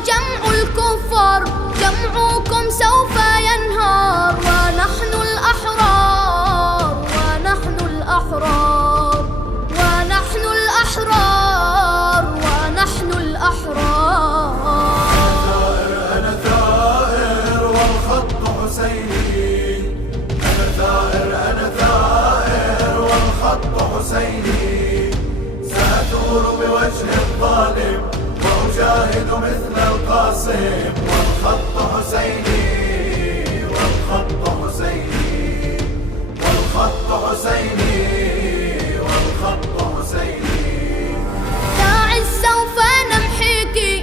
وجمع الكفار جمعكم سوف ينهار، ونحن الأحرار ونحن الأحرار ونحن الأحرار ونحن الأحرار. أنا ثائر والخط حسيني، أنا ثائر والخط حسيني، سأثور بوجه الظالم وأجاهد مثل القاسم والخط حسيني.